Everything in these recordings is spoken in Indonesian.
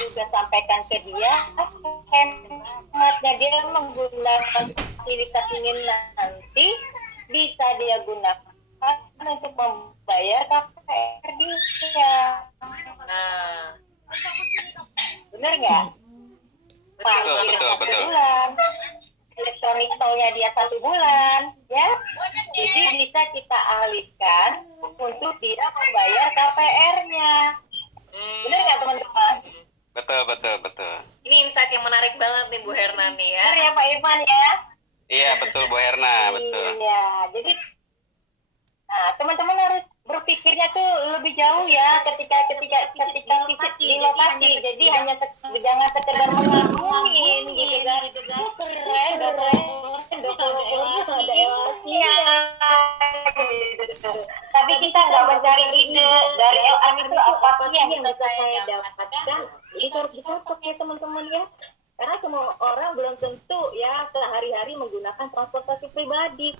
juga sampaikan ke dia, hematnya dia menggunakan fasilitas ini nanti bisa dia gunakan untuk membayar KPR dia. Nah, Bener nggak? betul. Bulan. Elektronik tolnya dia 1 bulan, ya. Jadi bisa kita alihkan untuk dia membayar KPR-nya. Bener nggak teman-teman? Betul. Ini insight yang menarik banget nih Bu Herna nih ya. Bener ya Pak Irfan ya? Iya betul Bu Herna, betul. Iya, jadi teman-teman harus berpikirnya tuh lebih jauh ya ketika visit di lokasi. Jadi hanya jangan sekedar mengagumin gitu kan. Keren, ada elasinya. Tapi kita nggak mencari ide dari LR itu apa sih yang bisa saya dapatkan. Itu harus dicatat ya teman-teman ya. Karena semua orang belum tentu ya sehari-hari menggunakan transportasi pribadi.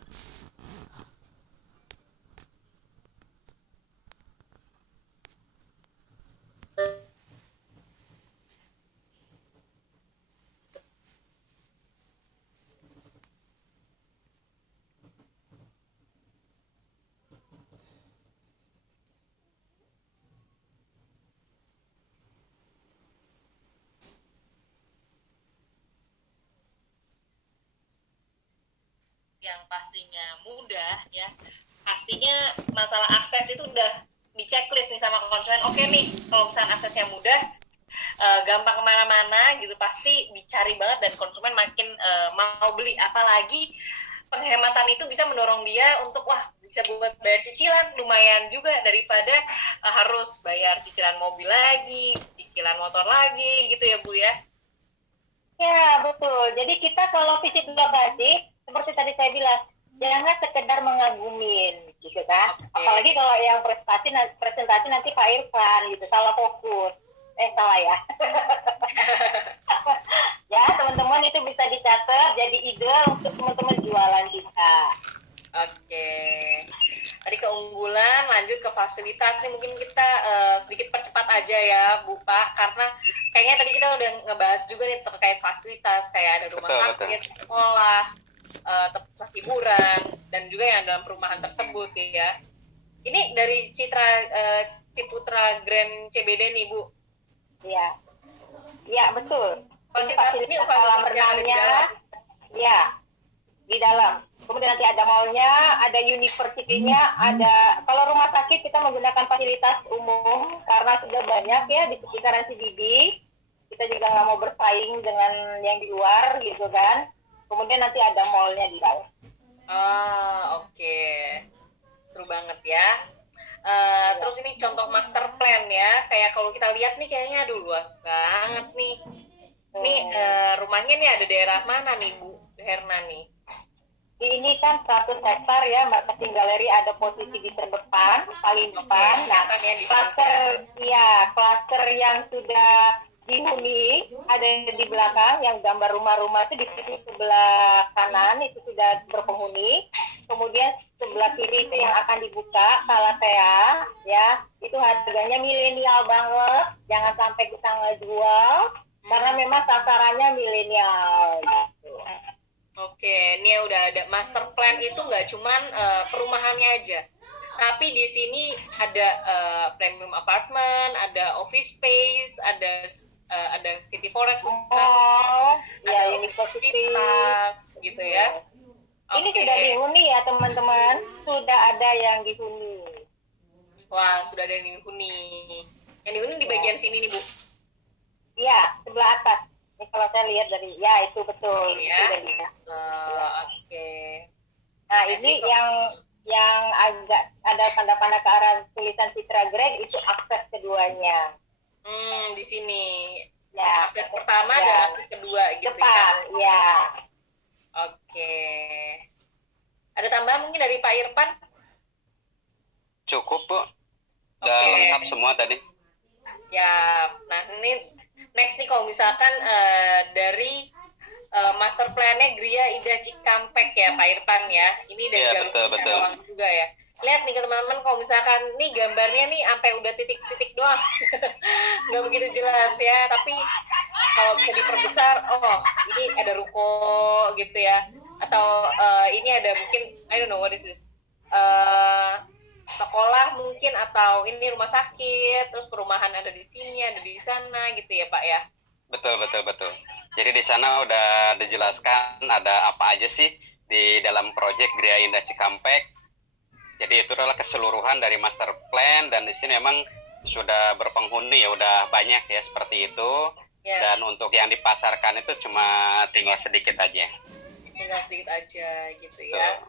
Yang pastinya mudah ya. Pastinya masalah akses itu udah di checklist nih sama konsumen. Oke nih, kalau misalnya aksesnya mudah, gampang kemana-mana gitu, pasti dicari banget dan konsumen makin mau beli. Apalagi penghematan itu bisa mendorong dia untuk bisa buat bayar cicilan, lumayan juga daripada harus bayar cicilan mobil lagi, cicilan motor lagi gitu ya Bu ya. Ya betul. Jadi kita kalau visit lokasi seperti tadi saya bilang, jangan sekedar mengagumin gitu kan. Okay. Apalagi kalau yang presentasi nanti Pak Irfan gitu, salah fokus. Salah ya. Ya teman-teman itu bisa dicatat jadi ide untuk teman-teman jualan kita. Oke. Tadi keunggulan, lanjut ke fasilitas nih, mungkin kita sedikit percepat aja ya Bu Pak, karena kayaknya tadi kita udah ngebahas juga nih terkait fasilitas kayak ada rumah sakit, sekolah, tempat hiburan, dan juga yang dalam perumahan tersebut ya. Ini dari Ciputra Grand CBD nih Bu. Iya betul. Fasilitas ini kolam renangnya, ya di dalam. Kemudian nanti ada mallnya, ada university-nya, ada. Kalau rumah sakit kita menggunakan fasilitas umum karena sudah banyak ya di sekitaran CBD. Kita juga nggak mau bersaing dengan yang di luar gitu kan. Kemudian nanti ada mallnya di dalam. Oke. Seru banget ya. Terus ini contoh master plan ya. Kayak kalau kita lihat nih kayaknya luas banget nih. Ini rumahnya nih ada daerah mana nih Bu Herna nih? Ini kan 100 hektar ya, marketing galeri ada posisi di terdepan, paling depan. Nah, klaster yang sudah dihuni ada di belakang, yang gambar rumah-rumah itu di sebelah kanan itu sudah berpenghuni. Kemudian sebelah kiri itu yang akan dibuka Kalatea, ya itu harganya milenial banget, jangan sampai kita ngejual karena memang sasarannya milenial. Gitu. Oke, ini udah ada master plan itu nggak cuman perumahannya aja, tapi di sini ada premium apartment, ada office space, ada city forest, ada universitas gitu ya. Ini sudah dihuni ya teman-teman, sudah ada yang dihuni. Wah, sudah ada yang dihuni. Yang dihuni di bagian sini nih Bu. Iya, sebelah atas. Ini kalau saya lihat dari, ya itu betul. Ya. Oke. Nah ini yang agak ada tanda-tanda ke arah tulisan Citra Grand itu akses keduanya. Di sini. Ya. Akses pertama dan akses kedua gitu depan, ya. Oke. Ada tambahan mungkin dari Pak Irfan? Cukup Bu. Udah lengkap semua tadi. Ya. Nah ini next nih kalau misalkan dari master plan-nya Gria Ida Cikampek ya Pak Irfan ya. Ini dari betul. juga ya. lihat nih ke teman-teman, kalau misalkan nih gambarnya nih sampai udah titik-titik doang nggak begitu jelas ya, tapi kalau bisa diperbesar, oh ini ada ruko gitu ya, atau ini ada mungkin I don't know what is this, sekolah mungkin, atau ini rumah sakit, terus perumahan ada di sini, ada di sana gitu ya Pak ya. Betul, betul, betul. Jadi di sana udah dijelaskan ada apa aja sih di dalam proyek Gria Indah Cikampek. Jadi itu adalah keseluruhan dari master plan, dan di sini memang sudah berpenghuni ya, udah banyak ya seperti itu. Yes. Dan untuk yang dipasarkan itu cuma tinggal sedikit aja. Tinggal sedikit aja gitu ya.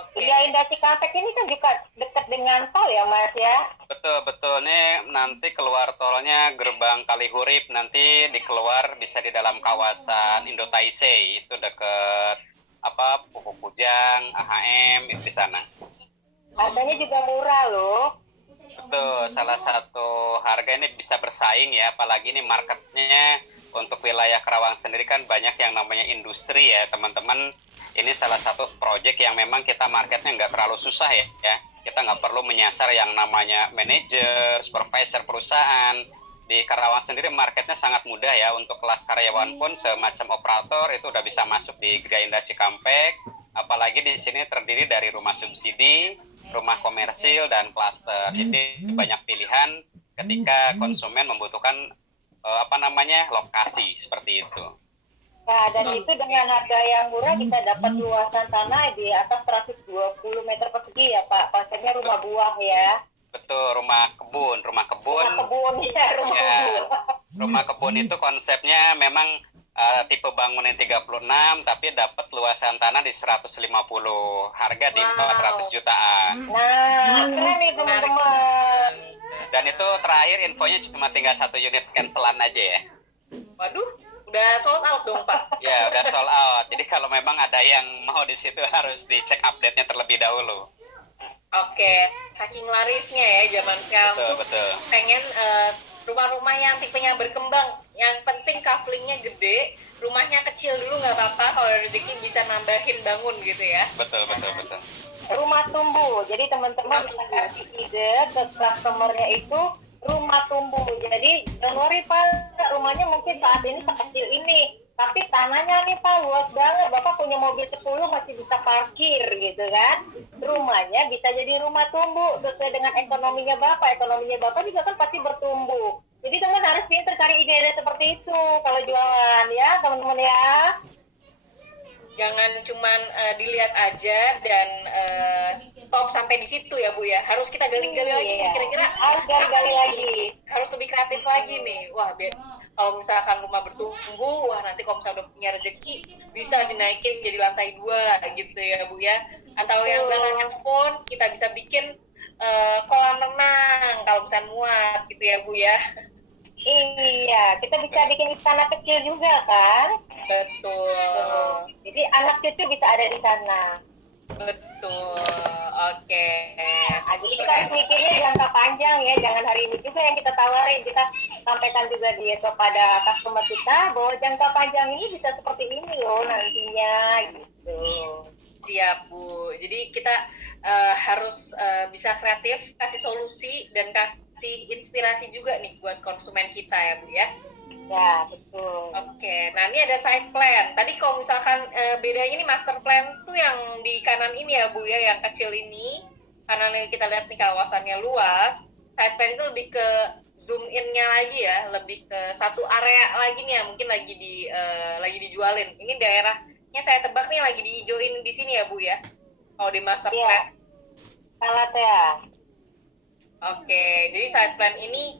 Oke. Gria Indah Cikampek ini kan juga dekat dengan tol ya Mas ya? Betul, betul. Nih nanti keluar tolnya gerbang Kalihurip, nanti dikeluar bisa di dalam kawasan Indo-Taisei, itu deket apa Pupuk Kujang, AHM itu di sana. Harganya juga murah loh. Betul, salah satu harga ini bisa bersaing ya, apalagi ini marketnya untuk wilayah Karawang sendiri kan banyak yang namanya industri ya teman-teman. Ini salah satu proyek yang memang kita marketnya nggak terlalu susah ya. Kita nggak perlu menyasar yang namanya manajer, supervisor perusahaan. Di Karawang sendiri marketnya sangat mudah ya, untuk kelas karyawan pun semacam operator itu udah bisa masuk di Gria Indah Cikampek. Apalagi di sini terdiri dari rumah subsidi, rumah komersil, dan klaster. Jadi banyak pilihan ketika konsumen membutuhkan lokasi seperti itu. Nah, dan itu dengan harga yang murah bisa dapat luasan tanah di atas 120 meter persegi ya Pak. Konsepnya rumah buah ya. Betul, rumah kebun. Rumah kebun ya, rumah Ya, kebun. rumah kebun itu konsepnya memang tipe bangunan 36, tapi dapat luasan tanah di 150, harga di 400 jutaan. Nah, keren nih teman-teman. Dan itu terakhir infonya cuma tinggal 1 unit cancelan aja ya. Waduh, udah sold out dong Pak. Ya, udah sold out. Jadi kalau memang ada yang mau di situ harus dicek update-nya terlebih dahulu. Oke, saking larisnya ya zaman sekarang Betul, tuh betul. pengen rumah-rumah yang tipenya berkembang. Yang penting couplingnya gede, rumahnya kecil dulu nggak apa-apa, kalau rezeki bisa nambahin bangun gitu ya. Betul, betul, betul. Rumah tumbuh. Jadi teman-teman bisa kasih ide ke customer-nya itu rumah tumbuh. Jadi don't worry Pak, rumahnya mungkin saat ini sekecil ini, tapi tanahnya nih Pak luas banget. Bapak punya mobil 10 masih bisa parkir gitu kan. Rumahnya bisa jadi rumah tumbuh sesuai dengan ekonominya Bapak. Ekonominya Bapak juga kan pasti bertumbuh. Jadi teman harus pintar cari ide-ide seperti itu kalau jualan ya teman-teman ya. Jangan cuman dilihat aja dan stop sampai di situ ya Bu ya. Harus kita gali-gali lagi. Kira-kira harus gali-gali lagi. Harus lebih kreatif lagi nih. Wah, kalau misalkan rumah bertumbuh, wah nanti kalau misalnya udah punya rezeki bisa dinaikin jadi lantai 2 gitu ya Bu ya. Atau yang belakangnya pun kita bisa bikin kolam renang kalau misalnya muat gitu ya Bu ya. Iya, kita bisa bikin istana kecil juga kan. Betul. Jadi anak cucu bisa ada di sana. Betul. Oke. Nah, jadi kita harus mikirnya jangka panjang ya, jangan hari ini juga yang kita tawarin. Kita sampaikan juga kepada customer kita bahwa jangka panjang ini bisa seperti ini loh nantinya gitu. Siap Bu. Jadi kita harus bisa kreatif, kasih solusi dan kasih inspirasi juga nih buat konsumen kita ya Bu ya. Ya, betul. Oke, nah ini ada side plan. Tadi kalau misalkan bedanya ini master plan tuh yang di kanan ini ya Bu ya, yang kecil ini. Karena kita lihat nih kawasannya luas. Side plan itu lebih ke zoom in-nya lagi ya, lebih ke satu area lagi nih yang mungkin lagi dijualin. Ini daerahnya saya tebak nih lagi diijoin di sini ya Bu ya. Kalau di master plan. Salah ya. Oke, jadi side plan ini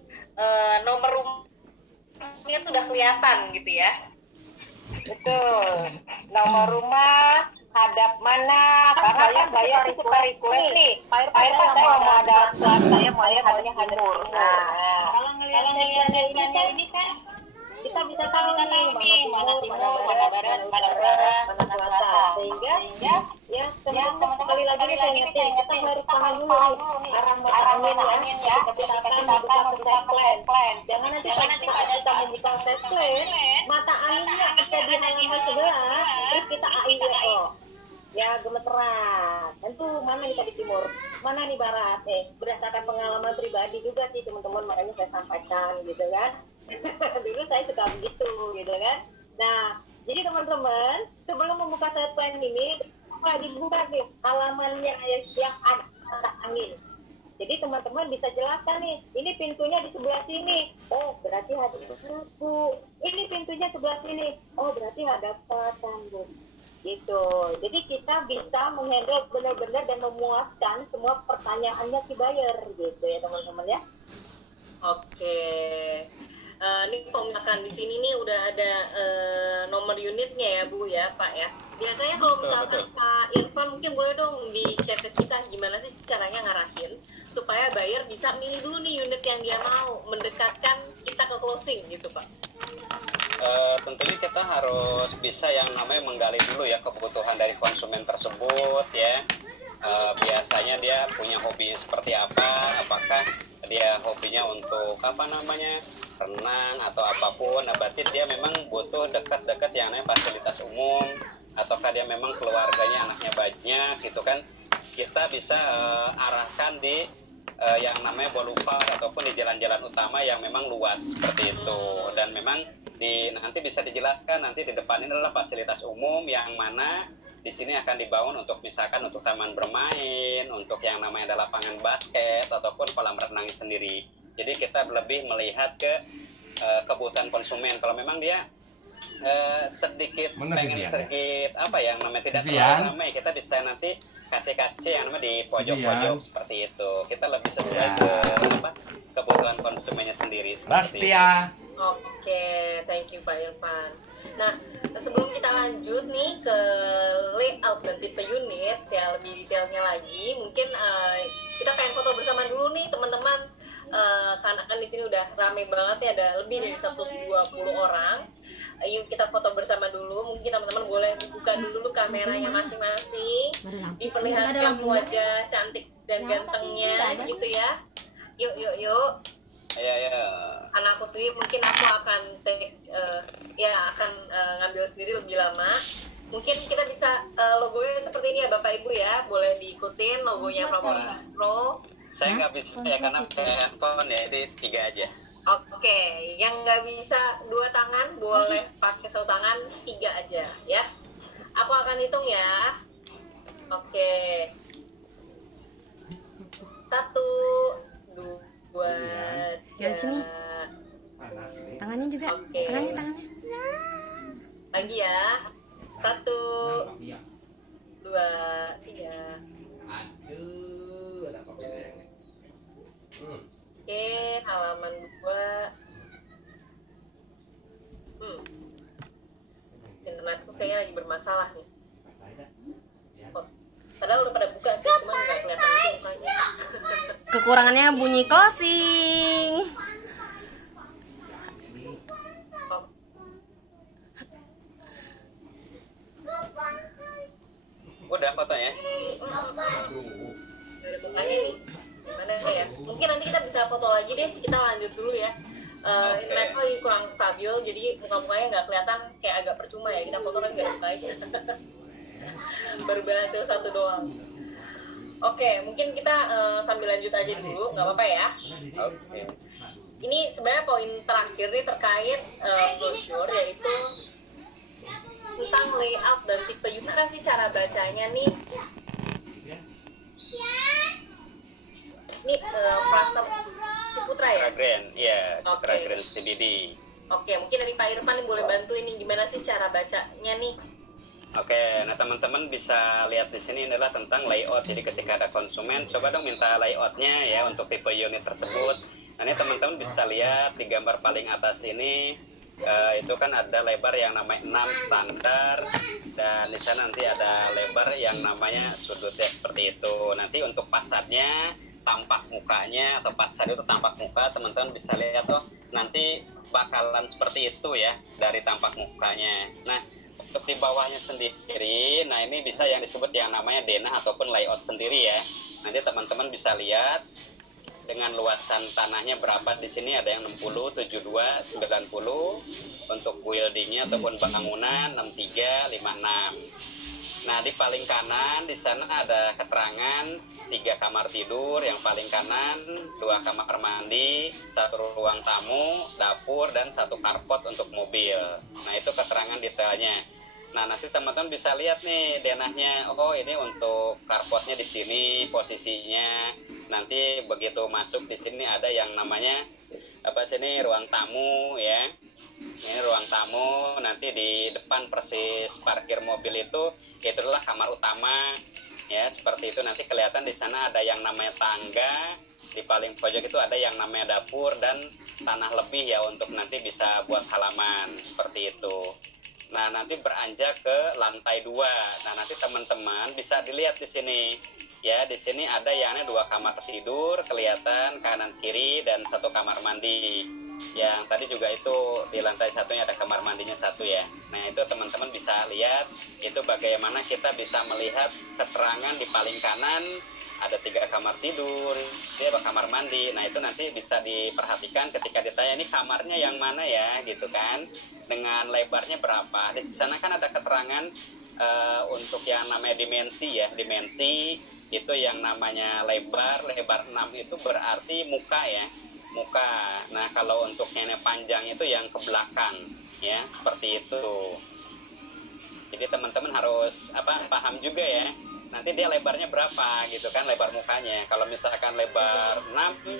nomor rumahnya tuh udah kelihatan gitu ya. Betul. Nomor rumah, hadap mana, karena kan bayar itu per request nih. Air saya mau ada saya maunya hadap timur. Nah, kalau ngelihat ini kan kita bisa tahu nih mana timur, mana barat, mana utara, mana selatan. Sehingga ya teman-teman sekali lagi nih saya ingetin, kita harus paham dulu nih arah mata angin ya. Kita membuka plan. Jangan nanti pada kita membuka plan, mata anginnya ada di halaman sebelah, terus kita AIWO. Ya gemeteran. Tentu mana kita di timur. mana nih Barat? Berdasarkan pengalaman pribadi juga sih teman-teman, makanya saya sampaikan gitu kan. Dulu saya suka begitu gitu kan. Nah, jadi teman-teman sebelum membuka side plan ini, dibuka nih halamannya yang ada angin. Jadi teman-teman bisa jelaskan nih, ini pintunya di sebelah sini. Oh, berarti ada Bu. Ini pintunya sebelah sini. Oh, berarti ada pelatan, Bu. Gitu. Jadi kita bisa menghandle benar-benar dan memuaskan semua pertanyaannya si buyer gitu ya teman-teman ya. Oke. Ini kalau misalkan di sini nih udah ada nomor unitnya ya Bu ya Pak ya. Biasanya kalau misalkan Pak Irfan mungkin boleh dong di share ke kita gimana sih caranya ngarahin supaya buyer bisa milih dulu nih unit yang dia mau, mendekatkan kita ke closing gitu Pak. Tentunya kita harus bisa yang namanya menggali dulu ya kebutuhan dari konsumen tersebut ya. Biasanya dia punya hobi seperti apa, apakah dia hobinya untuk renang atau apapun. Nah, berarti dia memang butuh dekat-dekat yang namanya fasilitas umum, ataukah dia memang keluarganya anaknya banyak gitu kan. Kita bisa arahkan di yang namanya boulevard ataupun di jalan-jalan utama yang memang luas seperti itu. Dan memang nanti bisa dijelaskan nanti di depan ini adalah fasilitas umum yang mana di sini akan dibangun untuk misalkan untuk taman bermain, untuk yang namanya ada lapangan basket ataupun kolam renang sendiri. Jadi kita lebih melihat ke kebutuhan konsumen. Kalau memang dia sedikit sedikit yang namanya tidak terlalu ramai, kita bisa nanti kasih yang namanya di pojok-pojok seperti itu. Kita lebih sesuai ke kebutuhan konsumennya sendiri. Oke, thank you Pak Irfan. Nah, sebelum kita lanjut nih ke layout dan tipe unit ya lebih detailnya lagi, mungkin kita pengen foto bersama dulu nih teman-teman. Karena kan di sini udah rame banget ya, ada lebih dari 120 orang. Yuk kita foto bersama dulu. Mungkin teman-teman boleh dibuka dulu kameranya masing-masing, diperlihatkan wajah cantik dan gantengnya gitu ya. Yuk. Ya. Anakku sendiri mungkin aku akan ngambil sendiri lebih lama. Mungkin kita bisa logonya seperti ini ya Bapak Ibu ya, boleh diikutin logonya Pro. Saya nggak bisa ya karena pakai handphone ya, jadi 3 aja. Oke, yang nggak bisa 2 tangan boleh pakai 1 tangan, 3 aja ya. Aku akan hitung ya. Oke. 1, 2, 3. Sini. Tangannya juga. Oke. Tangannya. Lagi ya. 1, 2, 3. Aduh, ada kopi sayang. Oke, halaman 2. Internetku kayaknya lagi bermasalah nih. Padahal udah pada buka sih, cuman nggak kelihatan gitu mukanya. Kekurangannya bunyi closing. Udah fotonya? Ada mukanya nih. Gimana ya? Mungkin nanti kita bisa foto lagi deh. Kita lanjut dulu ya. Internet lagi kurang stabil, jadi muka-mukanya nggak kelihatan, kayak agak percuma ya. Kita foto kan nggak ada mukanya. Baru berhasil 1 doang. Oke, mungkin kita sambil lanjut aja dulu, nggak apa-apa ya. Oke. Ini sebenarnya poin terakhir nih terkait brosur, yaitu tentang layout dan tipe unit. Gimana sih cara bacanya nih? Ini frasa Ciputra ya? Citragren, iya. Oke. Citragren CBD. Oke, mungkin dari Pak Irfan nih boleh bantu ini gimana sih cara bacanya nih? Oke, nah teman-teman bisa lihat di sini adalah tentang layout. Jadi ketika ada konsumen, coba dong minta layoutnya ya untuk tipe unit tersebut. Nah ini teman-teman bisa lihat di gambar paling atas ini, itu kan ada lebar yang namanya 6 standar, dan di sana nanti ada lebar yang namanya sudutnya seperti itu. Nanti untuk fasadnya, tampak mukanya atau fasad itu tampak muka, teman-teman bisa lihat nanti bakalan seperti itu ya dari tampak mukanya. Nah untuk di bawahnya sendiri, nah ini bisa yang disebut yang namanya denah ataupun layout sendiri ya. Nanti teman-teman bisa lihat dengan luasan tanahnya berapa. Di sini ada yang 60, 72, 90 untuk buildingnya ataupun bangunan 63, 56. Nah, di paling kanan di sana ada keterangan 3 kamar tidur, yang paling kanan 2 kamar mandi, 1 ruang tamu, dapur, dan 1 carport untuk mobil. Nah, itu keterangan detailnya. Nah, nanti teman-teman bisa lihat nih denahnya. Oh, ini untuk carportnya di sini posisinya. Nanti begitu masuk di sini ada yang namanya sini ruang tamu ya. Ini ruang tamu. Nanti di depan persis parkir mobil itu adalah kamar utama ya, seperti itu. Nanti kelihatan di sana ada yang namanya tangga, di paling pojok itu ada yang namanya dapur dan tanah lebih ya untuk nanti bisa buat halaman seperti itu. Nah, nanti beranjak ke lantai 2. Nah, nanti teman-teman bisa dilihat di sini ya. Di sini ada yang 2 kamar tidur kelihatan kanan kiri dan 1 kamar mandi. Yang tadi juga itu di lantai 1-nya ada kamar mandinya 1 ya. Nah, itu teman-teman bisa lihat itu bagaimana kita bisa melihat keterangan di paling kanan ada 3 kamar tidur, dia kamar mandi. Nah, itu nanti bisa diperhatikan ketika ditanya ini kamarnya yang mana ya gitu kan, dengan lebarnya berapa. Di sana kan ada keterangan untuk yang namanya dimensi ya. Dimensi itu yang namanya lebar 6 itu berarti muka ya, muka. Nah, kalau untuk yang panjang itu yang ke belakang ya, seperti itu. Jadi teman-teman harus paham juga ya, nanti dia lebarnya berapa gitu kan, lebar mukanya. Kalau misalkan lebar 6,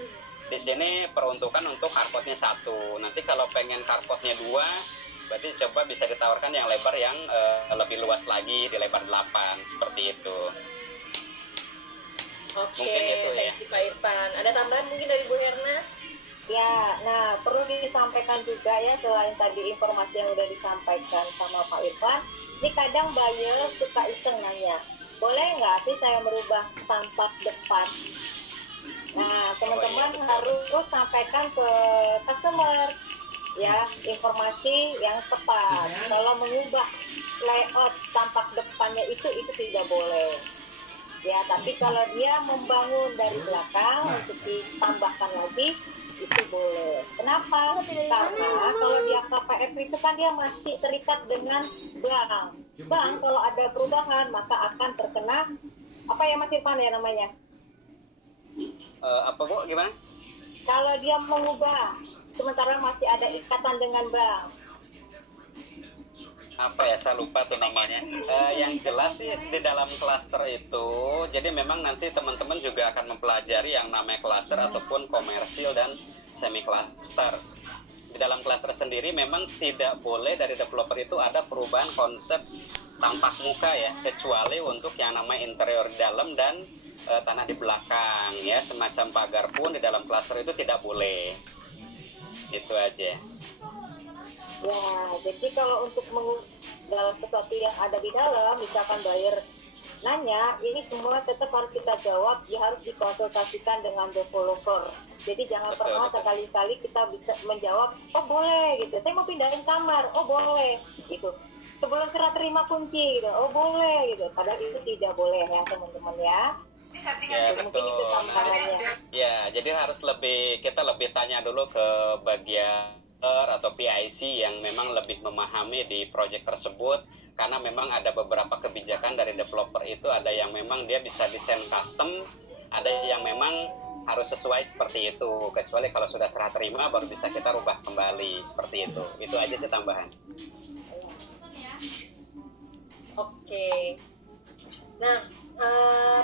di sini peruntukan untuk carportnya 1. Nanti kalau pengen carportnya 2, berarti coba bisa ditawarkan yang lebar yang lebih luas lagi, di lebar 8 seperti itu. Oke, Mungkin itu ya. thank you Pak Irfan. Ada tambahan mungkin dari Bu Herna? Ya, nah perlu disampaikan juga ya, selain tadi informasi yang udah disampaikan sama Pak Irfan, ini kadang buyer suka iseng nanya, boleh nggak sih saya merubah tampak depan? Nah, teman-teman harus sampaikan ke customer ya informasi yang tepat. Kalau mengubah layout tampak depannya itu tidak boleh. Ya, tapi kalau dia membangun dari belakang untuk ditambahkan lagi, itu boleh. Kenapa? Karena kalau dia KPF itu kan dia masih terikat dengan bank. Bank kalau ada perubahan maka akan terkena apa ya Mas Irfan ya namanya? Apa Bu? Gimana? Kalau dia mengubah sementara masih ada ikatan dengan bank. Apa ya, saya lupa tuh namanya. Yang jelas sih di dalam klaster itu, jadi memang nanti teman-teman juga akan mempelajari yang namanya klaster ataupun komersil dan semi klaster. Di dalam klaster sendiri memang tidak boleh dari developer itu ada perubahan konsep tampak muka ya, kecuali untuk yang namanya interior di dalam dan tanah di belakang ya, semacam pagar pun di dalam klaster itu tidak boleh. Itu aja. Ya, jadi kalau untuk dalam sesuatu yang ada di dalam, misalkan buyer nanya, ini semua tetap harus kita jawab, dia harus dikonsultasikan dengan developer. Jadi jangan pernah sekali-kali kita bisa menjawab, oh boleh gitu, saya mau pindahin kamar, oh boleh gitu. Sebelum serah terima kunci gitu, oh boleh gitu. Padahal itu tidak boleh ya teman-teman ya. Ya betul. Ya, jadi kita lebih tanya dulu ke bagian atau PIC yang memang lebih memahami di proyek tersebut, karena memang ada beberapa kebijakan dari developer itu, ada yang memang dia bisa desain custom, ada yang memang harus sesuai seperti itu, kecuali kalau sudah serah terima baru bisa kita rubah kembali seperti itu aja sih tambahan. Oke. Nah,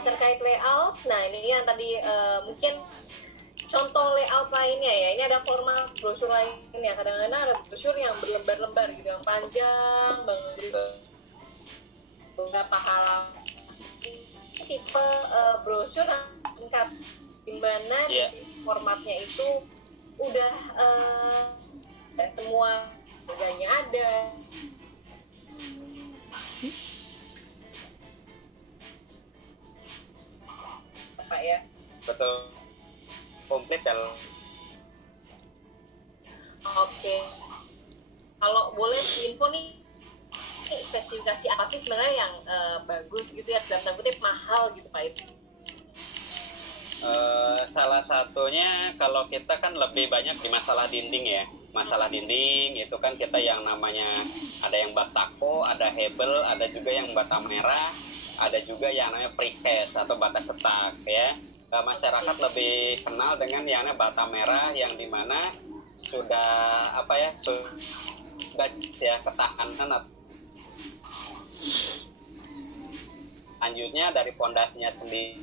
terkait layout, nah ini yang tadi mungkin contoh layout lainnya ya, ini ada format brosur lainnya. Kadang-kadang ada brosur yang berlembar-lembar gitu, yang panjang banget, beberapa halaman. Tipe brosur yang singkat, dimana formatnya itu udah semua harganya ada. Apa ya? Betul. Komplit dan Oke. Kalau boleh info nih, spesifikasi apa sih sebenarnya yang bagus gitu ya, dalam tanda kutip mahal gitu Pak Ibu? Salah satunya kalau kita kan lebih banyak di masalah dinding ya. masalah dinding itu kan kita yang namanya ada yang batako, ada hebel, ada juga yang bata merah, ada juga yang namanya precast atau bata setak ya. Masyarakat lebih kenal dengan yang namanya bata merah yang dimana sudah sudah ya ketahanan. Lanjutnya dari pondasinya sendiri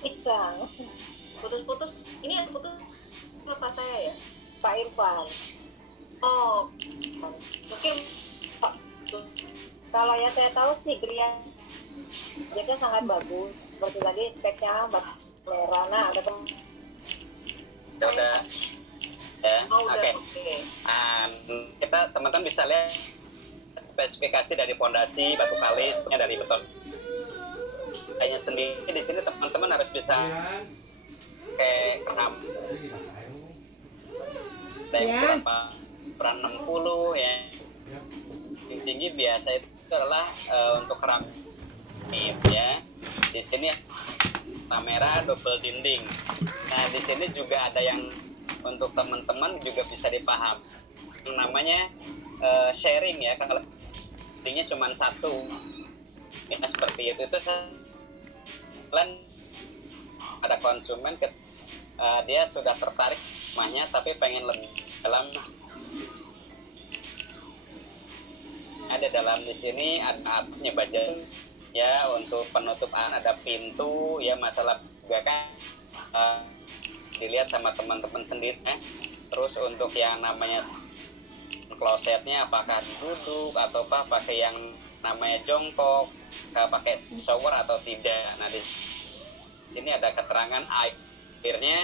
Ikang, Putus-putus. Ini yang putus apa saya ya? Pak Irfan. Oh, mungkin Kalau yang saya tahu sih Grian jadi sangat bagus. Seperti tadi speknya bata merah. Nah, ada udah ya. Oke. oke. Kita teman-teman bisa lihat spesifikasi dari pondasi batu kalisnya dari beton. Hanya sendiri di sini teman-teman harus bisa kayak kenam. Dari berapa peran 60 ya. Yang tinggi biasa itu adalah untuk keramik ya. Di sini kamera double dinding. Nah, di sini juga ada yang untuk teman-teman juga bisa dipaham. Yang namanya sharing ya. Kalau dindingnya cuma satu. Ya seperti itu ada konsumen dia sudah tertarik rumahnya tapi pengen lebih dalam. Ada dalam di sini ada atapnya baja ya, untuk penutupan ada pintu ya, masalah juga kan dilihat sama teman-teman sendiri Terus untuk yang namanya klosetnya apakah duduk atau pakai yang namanya jongkok, pakai shower atau tidak. Nah di sini ada keterangan airnya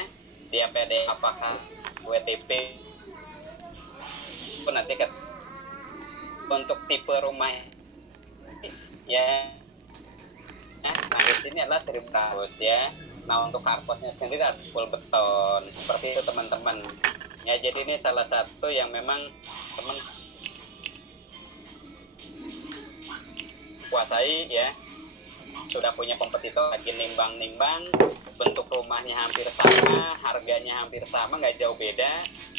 dia PD apakah WTP pun nanti untuk tipe rumah ya. Nah di sini adalah 1000 ya. Nah untuk karpetnya sendiri ada full beton seperti itu teman-teman ya. Jadi ini salah satu yang memang teman kuasai ya, sudah punya kompetitor lagi nimbang-nimbang, bentuk rumahnya hampir sama, harganya hampir sama, nggak jauh beda,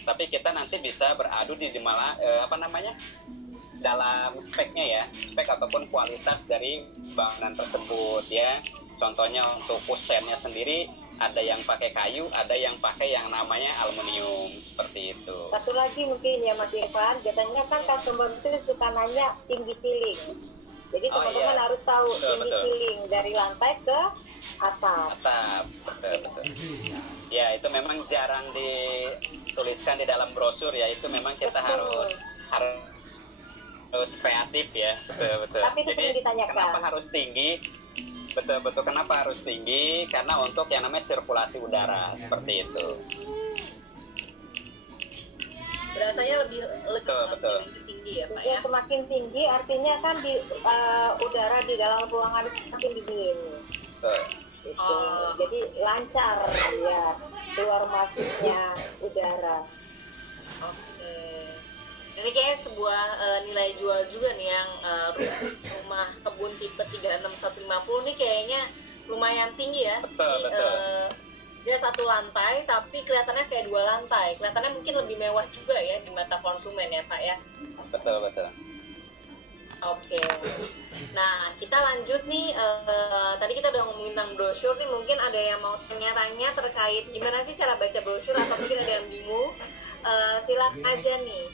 tapi kita nanti bisa beradu di malah dalam speknya ya, spek ataupun kualitas dari bangunan tersebut ya. Contohnya untuk kusennya sendiri ada yang pakai kayu, ada yang pakai yang namanya aluminium seperti itu. satu lagi mungkin ya Mas Irfan, biasanya kan customer itu suka nanya tinggi ceiling. Jadi teman-teman harus tahu tinggi ceiling dari lantai ke atap. Betul. Ya itu memang jarang dituliskan di dalam brosur ya, itu memang kita harus kreatif ya, betul. Tapi itu perlu ditanyakan. Kenapa harus tinggi? Betul, kenapa harus tinggi? Karena untuk yang namanya sirkulasi udara seperti itu. Berasanya lebih betul. tinggi ya Pak Ya, ya. semakin tinggi artinya kan di udara di dalam ruangan semakin dingin. Betul. Gitu. Jadi lancar ya keluar masuknya udara. Oke. Ini kayaknya sebuah nilai jual juga nih yang rumah kebun tipe 36150 nih kayaknya lumayan tinggi ya. Betul. Dia satu lantai tapi kelihatannya kayak 2 lantai. Kelihatannya mungkin lebih mewah juga ya di mata konsumen ya Pak ya. Betul. Oke. Nah, kita lanjut nih. Tadi kita udah ngomongin tentang brosur nih. Mungkin ada yang mau tanya-tanya terkait gimana sih cara baca brosur atau mungkin ada yang bingung. Silakan aja nih.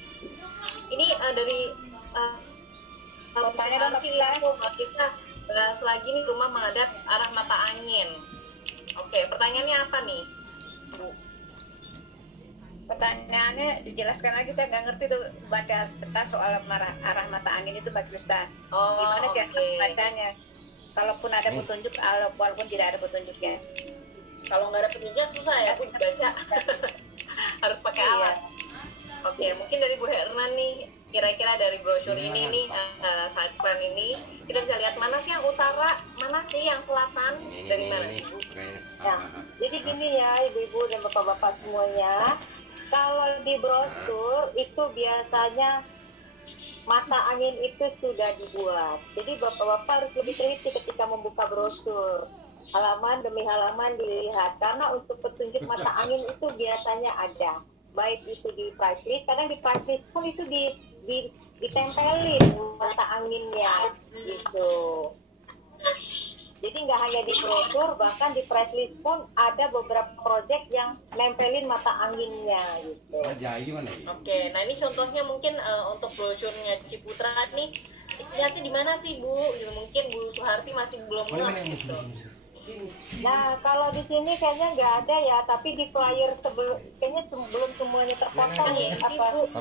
Ini dari Pertanyaan kita bahas lagi nih rumah menghadap arah mata angin. Oke, pertanyaannya apa nih, Bu? Pertanyaannya dijelaskan lagi, saya nggak ngerti tuh baca peta soal arah mata angin itu Mbak Krista. Gimana cara bacanya? Kalaupun ada petunjuk, walaupun tidak ada petunjuknya. Kalau nggak ada petunjuknya susah ya Bu dibaca. Harus pakai alat. Oke, mungkin dari Bu Herna nih, kira-kira dari brosur ini nih, side plan ini, kita bisa lihat mana sih yang utara, mana sih yang selatan, dari mana sih Bu? Ya, jadi gini ya ibu-ibu dan bapak-bapak semuanya, kalau di brosur itu biasanya mata angin itu sudah dibuat. Jadi bapak-bapak harus lebih teliti ketika membuka brosur. halaman demi halaman dilihat, karena untuk petunjuk mata angin itu biasanya ada, baik itu di price list, kadang di price list pun itu ditempelin mata anginnya gitu. Jadi nggak hanya di brosur, bahkan di price list pun ada beberapa project yang nempelin mata anginnya gitu. Oke, nah ini contohnya mungkin untuk brosurnya Ciputra nih, lihatnya di mana sih Bu? Gitu, mungkin Bu Suharti masih belum ngeh gitu. Nah, kalau di sini kayaknya nggak ada ya, tapi di flyer kayaknya belum semuanya terpotong Nah, ya. ini sih Apa? Bu,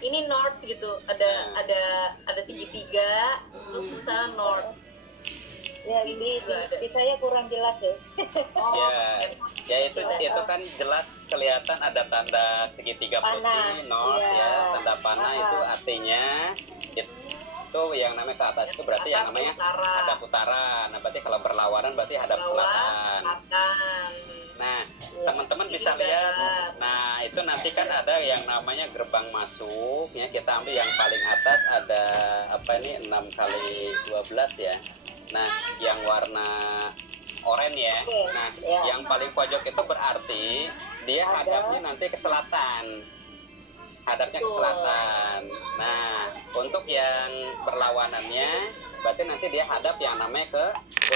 ini North gitu, ada segitiga, terus misalnya North. Ya, di saya kurang jelas ya. Ya itu kan jelas kelihatan ada tanda segitiga putih north ya, tanda panah itu artinya itu yang namanya ke atas itu berarti yang namanya hadap utara. Nah berarti kalau berlawanan berarti hadap selatan. Nah teman-teman bisa lihat, nah itu nanti kan ada yang namanya gerbang masuk ya, kita ambil yang paling atas ada apa ini 6 kali 12 ya. Nah, yang warna oranye ya. Nah, yang paling pojok itu berarti dia hadapnya nanti ke selatan. Hadapnya ke selatan. Nah, untuk yang berlawanannya berarti nanti dia hadap yang namanya ke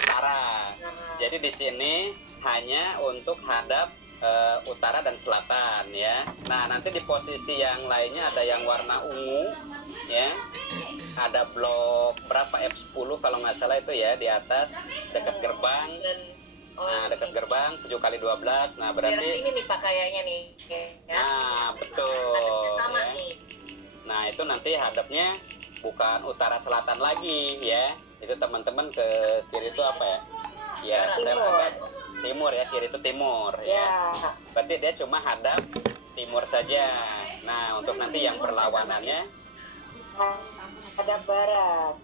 utara. Jadi di sini hanya untuk hadap utara dan selatan ya. Nah, nanti di posisi yang lainnya ada yang warna ungu ya. Ada blok berapa F10 kalau nggak salah itu ya di atas dekat gerbang. Nah, dekat gerbang 7 kali 12. Nah, berarti ini nih Pak kayaknya nih. Ya. Nah, betul. Sama Ya. nih. Nah, itu nanti hadapnya bukan utara selatan lagi ya. Itu teman-teman ke kiri itu apa ya? Ya, saya agak timur ya, kiri itu timur ya. Berarti dia cuma hadap timur saja. Nah, untuk nanti yang berlawanannya ada barat.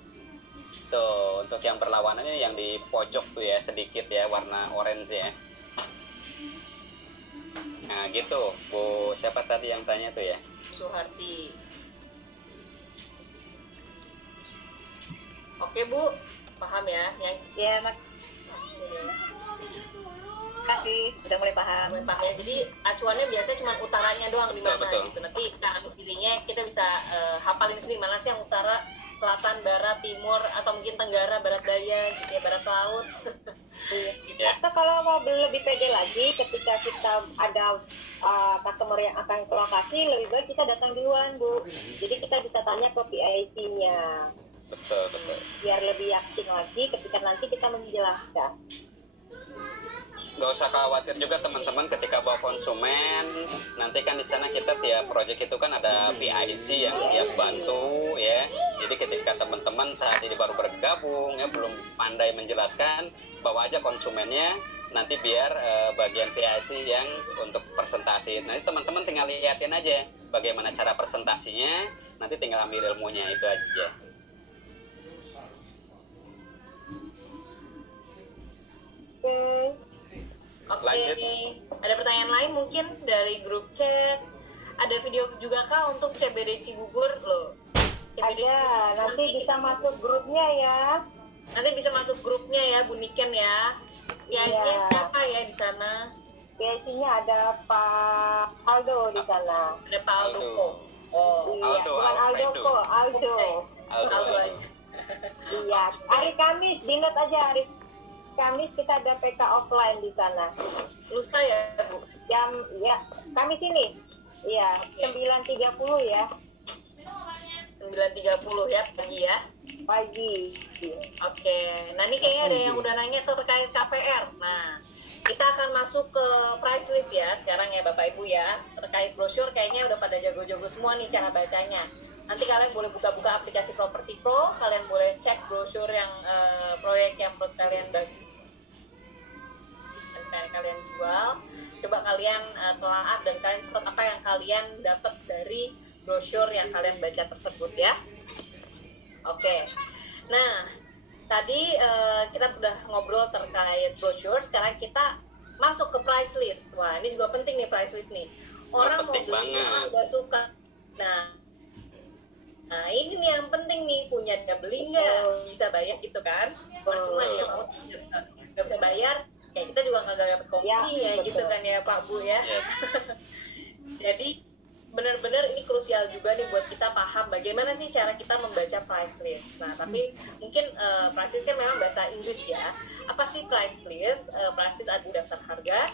tuh, untuk yang berlawanannya yang di pojok tuh ya, sedikit ya warna orange ya. Nah, gitu. Bu, siapa tadi yang tanya tuh ya? Suharti. Oke Bu, paham ya? Yang Kasih udah mulai paham. ya. Jadi acuannya biasanya cuma utaranya doang di mana Betul. gitu. Nanti kanan kirinya kita bisa hafalin sendiri mana sih yang utara, selatan, barat, timur, atau mungkin tenggara, barat daya gitu ya, barat laut. Atau kalau mau lebih pede lagi, ketika kita ada customer yang akan ke lokasi, lebih baik kita datang duluan Bu. Jadi kita bisa tanya ke PIC-nya. Betul. Biar lebih yakin lagi ketika nanti kita menjelaskan. Nggak usah khawatir juga teman-teman ketika bawa konsumen, nanti kan di sana kita tiap project itu kan ada PIC yang siap bantu ya. Jadi ketika teman-teman saat ini baru bergabung ya, belum pandai menjelaskan, bawa aja konsumennya, nanti biar bagian PIC yang untuk presentasi. Nanti teman-teman tinggal lihatin aja bagaimana cara presentasinya, nanti tinggal ambil ilmunya, itu aja. Oke, Lanjut. ada pertanyaan lain mungkin dari grup chat. Ada video juga kah untuk CBD Cibubur loh? Ada, nanti bisa masuk grupnya ya. Nanti bisa masuk grupnya ya, Bu Niken ya. PIC-nya siapa ya di sana? PIC-nya ada Pak Aldo di sana. Ada Pak Aldo kok. Iya, bukan Aldo kok, Aldo. Aldo aja. Iya, hari Kamis, dinot aja hari Kamis kita ada PK offline di sana. Lusa ya, Bu? Kamis ini. Iya, 9.30 ya. 9.30 ya pagi ya. Pagi. Oke, nah ini kayaknya ada yang udah nanya tuh terkait KPR. Nah, kita akan masuk ke price list ya sekarang ya Bapak Ibu ya. Terkait brosur kayaknya udah pada jago-jago semua nih cara bacanya. Nanti kalian boleh buka-buka aplikasi Property Pro, kalian boleh cek brosur yang proyek yang menurut kalian bagus dan kalian jual. Coba kalian telaah dan kalian catat apa yang kalian dapat dari brosur yang kalian baca tersebut ya. Oke. Nah, tadi kita udah ngobrol terkait brosur, sekarang kita masuk ke price list. Wah, ini juga penting nih price list nih. Orang mau beli, orang nggak suka. Nah, ini nih yang penting nih, punya dia beli nggak, bisa bayar gitu kan. Percuma dia mau. nggak bisa bayar, ya kita juga nggak dapat komisinya Ya, gitu betul. kan ya Pak Bu ya. Yes. Jadi benar-benar ini krusial juga nih buat kita paham bagaimana sih cara kita membaca price list. Nah, tapi mungkin price list kan memang bahasa Inggris ya. Apa sih price list? Price list ada daftar harga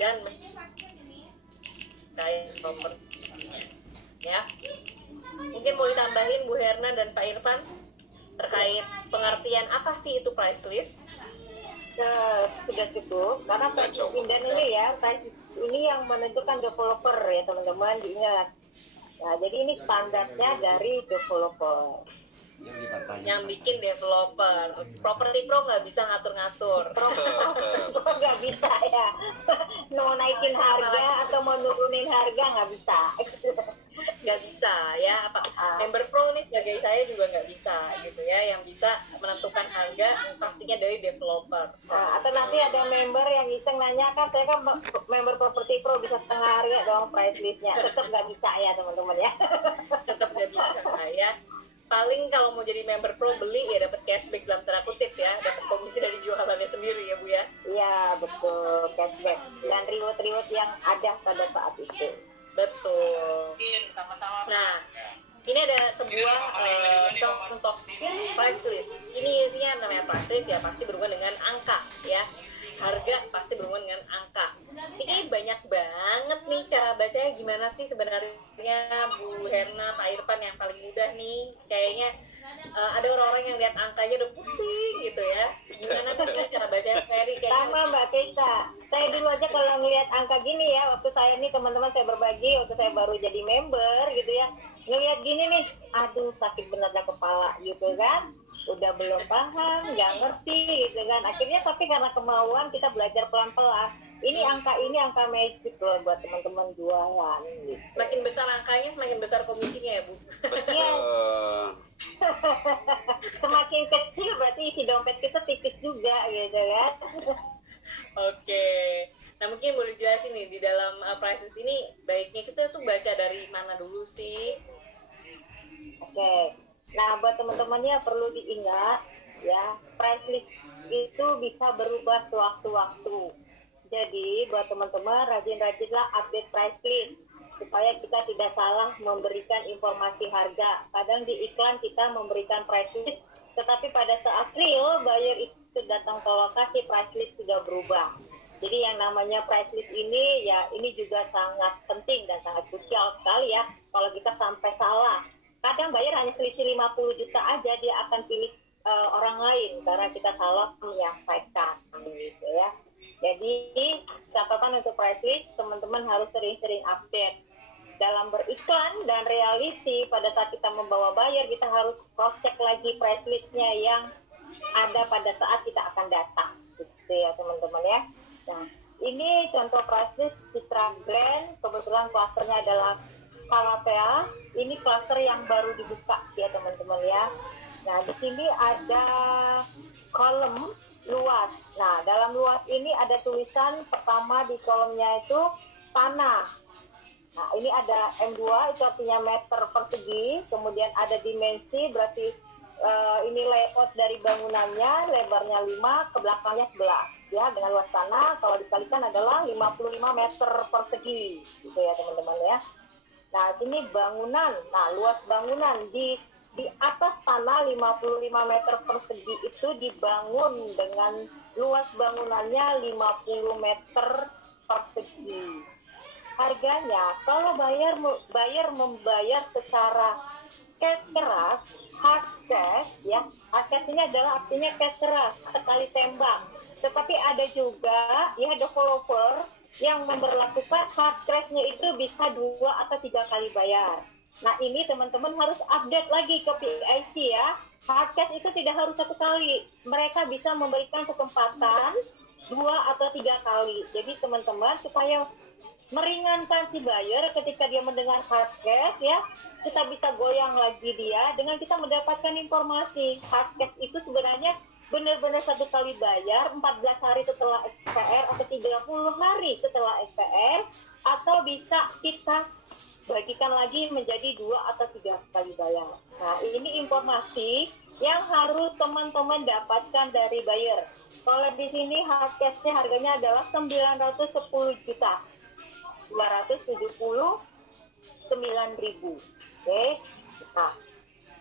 dan properti ya. Mungkin mau ditambahin Bu Herna dan Pak Irfan terkait pengertian apa sih itu price list? Sudah cukup karena price list inden ini ya, price list ini yang menentukan developer ya teman-teman, diingat. Nah, jadi ini standarnya dari developer. Yang bikin developer. Property Pro nggak bisa ngatur-ngatur. Nggak bisa ya. Mau naikin harga atau mau nurunin harga nggak bisa. Nggak bisa ya. Apa member Pro nih sebagai saya juga nggak bisa gitu ya. Yang bisa menentukan harga pastinya dari developer. Nah, atau nanti ada member yang iseng nanya, kan saya kan member Property Pro bisa setengah harga dong price listnya. Tetap nggak bisa ya teman-teman ya. Tetap nggak bisa ya. Paling kalau mau jadi member Pro beli ya dapat cashback dalam tanda kutip ya, dapat komisi dari jualannya sendiri ya Bu ya. Iya betul, cashback dan reward-reward yang ada pada saat itu. Betul. Nah, ini ada sebuah contoh price list. Ini isinya namanya price list ya, pasti berhubungan dengan angka ya. Harga pasti berhubungan dengan angka. Ini banyak banget nih cara bacanya, gimana sih sebenarnya Bu Herna, Pak Irfan yang paling mudah nih. Kayaknya ada orang-orang yang lihat angkanya udah pusing gitu ya. Gimana sih cara bacanya Ferry kayaknya? Sama Mbak Keita, saya dulu aja kalau ngelihat angka gini ya, waktu saya nih teman-teman saya berbagi, waktu saya baru jadi member gitu ya, ngelihat gini nih, aduh sakit bener dah kepala gitu kan. Udah belum paham, nggak ngerti gitu kan. Akhirnya tapi karena kemauan kita belajar pelan-pelan. Ini angka magic loh buat teman-teman jualan gitu. Makin besar angkanya semakin besar komisinya ya Bu. Iya. Semakin kecil berarti isi dompet kita tipis juga gitu kan. Oke. Nah mungkin boleh jelasin nih di dalam prices ini baiknya kita tuh baca dari mana dulu sih? Oke. Nah, buat teman-temannya perlu diingat ya, price list itu bisa berubah sewaktu-waktu. Jadi, buat teman-teman rajin-rajinlah update price list supaya kita tidak salah memberikan informasi harga. Kadang di iklan kita memberikan price list, tetapi pada saat real buyer itu datang ke lokasi, price list sudah berubah. Jadi yang namanya price list ini ya ini juga sangat penting dan sangat krusial sekali ya. Kalau kita sampai salah, kadang buyer hanya selisih 50 juta aja dia akan pilih orang lain karena kita salah menyampaikan gitu ya. Jadi catatan untuk price list, teman-teman harus sering-sering update. Dalam beriklan dan reality, pada saat kita membawa buyer, kita harus cross check lagi price listnya yang ada pada saat kita akan datang gitu ya teman-teman ya. Nah ini contoh price list Citra Grand, kebetulan klasternya adalah Kalapea. Ini klaster yang baru dibuka ya teman-teman ya. Nah di sini ada kolom luas. Nah dalam luas ini ada tulisan pertama di kolomnya itu tanah. Nah ini ada M2 itu artinya meter persegi. Kemudian ada dimensi berarti ini layout dari bangunannya, lebarnya 5, ke belakangnya 11 ya, dengan luas tanah kalau dikalikan adalah 55 meter persegi gitu ya teman-teman ya. Nah sini bangunan, nah luas bangunan di atas tanah 55 meter persegi itu dibangun dengan luas bangunannya 50 meter persegi. Harganya kalau buyer membayar secara cash keras, hard cash ya, hard cash ini adalah artinya cash keras sekali tembak. Tetapi ada juga ya developer yang memberlakukan hard cash-nya itu bisa 2 atau 3 kali bayar. Nah ini teman-teman harus update lagi ke PIC ya. Hard cash itu tidak harus 1 kali, mereka bisa memberikan kesempatan 2 atau 3 kali. Jadi teman-teman supaya meringankan si buyer ketika dia mendengar hard cash ya, kita bisa goyang lagi dia dengan kita mendapatkan informasi hard cash itu sebenarnya benar-benar 1 kali bayar 14 hari setelah SPR atau 30 hari setelah SPR, atau bisa kita bagikan lagi menjadi 2 atau 3 kali bayar. Nah ini informasi yang harus teman-teman dapatkan dari buyer. Kalau di sini hard cash-nya harganya adalah 910 juta 279.000. Oke. Nah,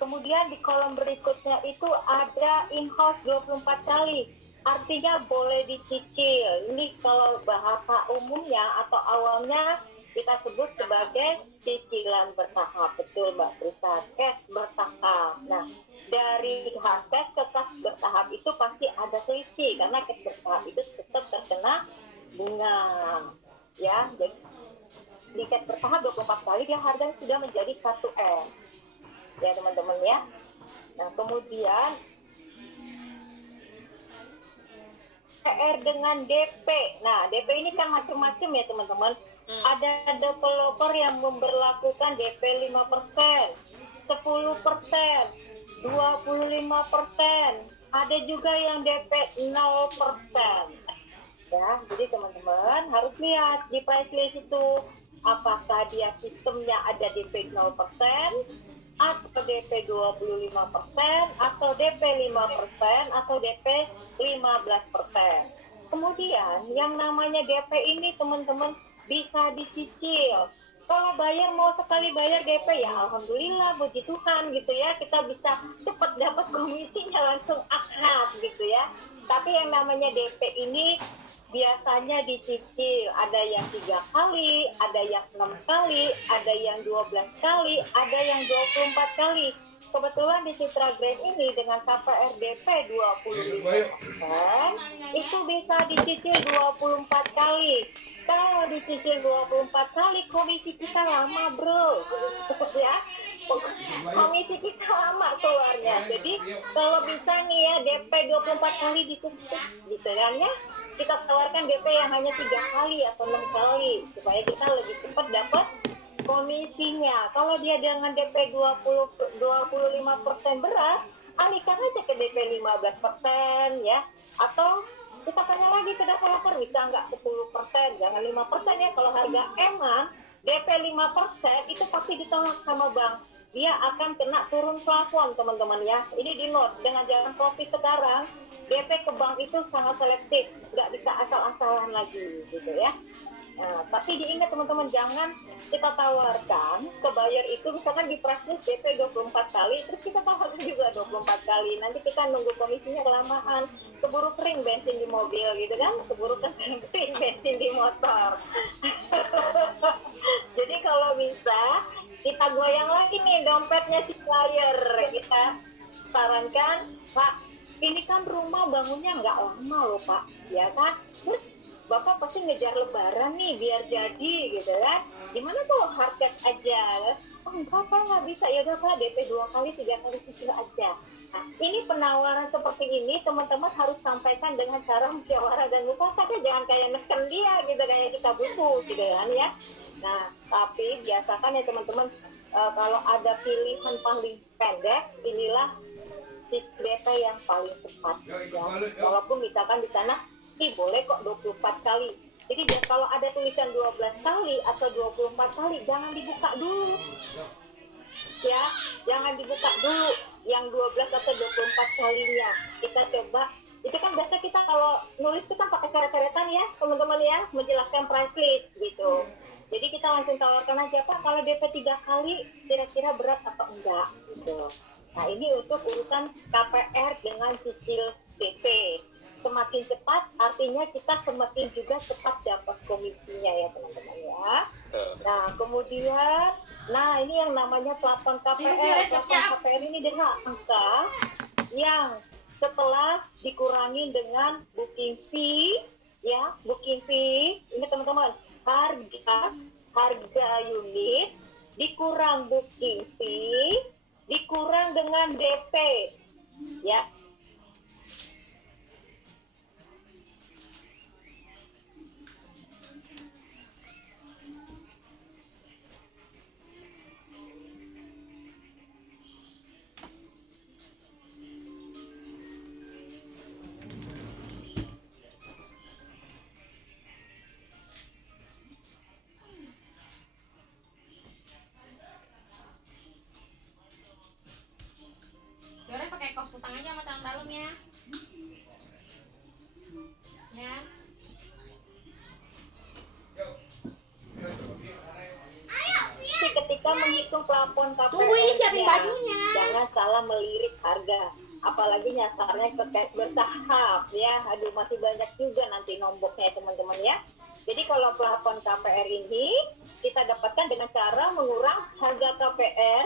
kemudian di kolom berikutnya itu ada in-house 24 kali. Artinya boleh dicicil. Ini kalau bahasa umumnya atau awalnya kita sebut sebagai cicilan bertahap. Betul Mbak Prita, cash bertahap. Nah, dari cash ke cash bertahap itu pasti ada selisih karena cash bertahap itu tetap terkena bunga. Ya, jadi di cash bertahap 24 kali dia harganya sudah menjadi 1M. Ya teman-teman ya. Nah, kemudian PR dengan DP. Nah, DP ini kan macam-macam ya teman-teman. Ada developer yang memberlakukan DP 5%, 10%, 25%. Ada juga yang DP 0%. Ya, jadi teman-teman harus lihat di price list itu apakah dia sistemnya ada DP 0% atau DP 25% atau DP 5% atau DP 15%. Kemudian yang namanya DP ini teman-teman bisa dicicil. Kalau bayar mau sekali bayar DP ya alhamdulillah puji Tuhan gitu ya, kita bisa cepat dapat komisinya langsung akad gitu ya. Tapi yang namanya DP ini biasanya dicicil, ada yang 3 kali, ada yang 6 kali, ada yang 12 kali, ada yang 24 kali. Kebetulan di Citra Grand ini dengan KPR DP 25% itu bisa dicicil 24 kali. Kalau dicicil 24 kali komisi kita lama bro ya, komisi kita lama keluarnya. Jadi kalau bisa nih ya DP 24 kali dicicil gitu kan ya, kita tawarkan DP yang hanya 3 kali atau 6 kali supaya kita lebih cepat dapat komisinya. Kalau dia dengan DP 25% berat, alihkan aja ke DP 15% ya. Atau kita tanya lagi ke developer, bisa nggak 10%, jangan 5% ya. Kalau harga emang DP 5% itu pasti ditolak sama bank. Dia akan kena turun plafon teman-teman ya. Ini di note, dengan jalan profit sekarang, DP ke bank itu sangat selektif, nggak bisa asal-asalan lagi gitu ya. Nah, tapi diingat teman-teman, jangan kita tawarkan ke buyer itu misalkan di price list DP 24 kali, terus kita tawarkan juga 24 kali. Nanti kita nunggu komisinya kelamaan, keburu kering bensin di mobil gitu kan, keburu kering bensin di motor. Jadi kalau bisa, kita goyang lagi nih dompetnya si buyer. Kita sarankan, Pak, ini kan rumah bangunnya nggak lama loh Pak, ya kan? Terus Bapak pasti ngejar lebaran nih biar jadi gitu kan, gimana tuh hard cash aja? Oh enggak Pak, nggak bisa. Ya udah Pak, DP 2 kali 3 kali cicil aja. Nah, ini penawaran seperti ini teman-teman harus sampaikan dengan cara musyawarah dan mufakat, jangan kayak neken dia gitu, kayak kita butuh gitu kan ya. Nah, tapi biasakan ya teman-teman, kalau ada pilihan paling pendek, inilah DP yang paling cepat ya. Walaupun misalkan di sana boleh kok 24 kali. Jadi kalau ada tulisan 12 kali atau 24 kali, jangan dibuka dulu. Ya, jangan dibuka dulu yang 12 atau 24 kalinya. Kita coba, itu kan biasa kita kalau nulis itu kan pakai coret-coretan ya, teman-teman ya, menjelaskan price list gitu. Jadi kita langsung tawarkan aja, Pak, kalau DP 3 kali kira-kira berat atau enggak gitu. Nah, ini untuk urusan KPR dengan cicil DP. Semakin cepat artinya kita semakin juga cepat dapat komisinya ya teman-teman ya. Nah kemudian, nah ini yang namanya plafon KPR. Plafon KPR ini dengan angka yang setelah dikurangi dengan booking fee ya, booking fee ini teman-teman, harga unit dikurang booking fee dikurang dengan DP ya. menghitung plafon KPR, Tunggu, ini siapin bajunya. jangan salah melirik harga, apalagi nyasarnya ke cash bertahap ya. Aduh, masih banyak juga nanti nomboknya teman-teman ya. Jadi kalau plafon KPR ini kita dapatkan dengan cara mengurang harga KPR,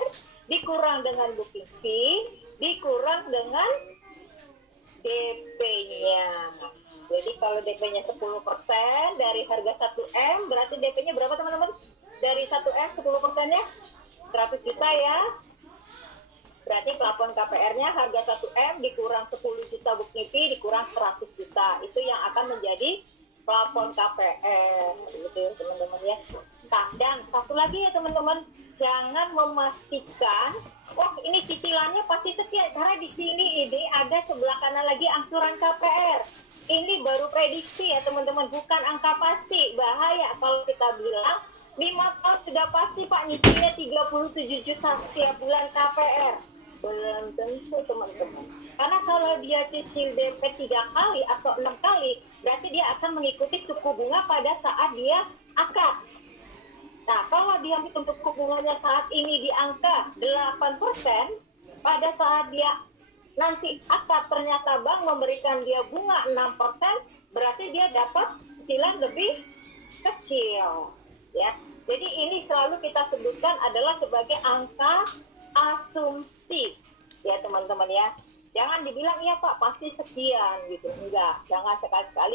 dikurang dengan booking fee, dikurang dengan DP-nya. Jadi kalau DP-nya 10% dari harga 1M, berarti DP-nya berapa teman-teman? Dari 1M 10%-nya 100 juta ya. Berarti plafon KPR-nya harga 1M dikurang 10 juta booking fee, dikurang 100 juta. Itu yang akan menjadi plafon KPR, gitu ya teman-teman ya. Nah, dan satu lagi ya teman-teman, jangan memastikan, wah ini cicilannya pasti sekian, karena di sini ini ada sebelah kanan lagi angsuran KPR. Ini baru prediksi ya teman-teman, bukan angka pasti. Bahaya kalau kita bilang 5 tahun sudah pasti Pak nyicilnya 37 juta setiap bulan KPR. Belum tentu teman-teman. Karena kalau dia cicil DP 3 kali atau 6 kali, berarti dia akan mengikuti suku bunga pada saat dia akad. Nah, kalau dia hitung suku bunganya saat ini di angka 8%, pada saat dia nanti akad ternyata bank memberikan dia bunga 6%, berarti dia dapat cicilan lebih kecil. Ya. Jadi ini selalu kita sebutkan adalah sebagai angka asumsi. Ya teman-teman ya. Jangan dibilang iya Pak pasti sekian gitu. Enggak, jangan sekali-kali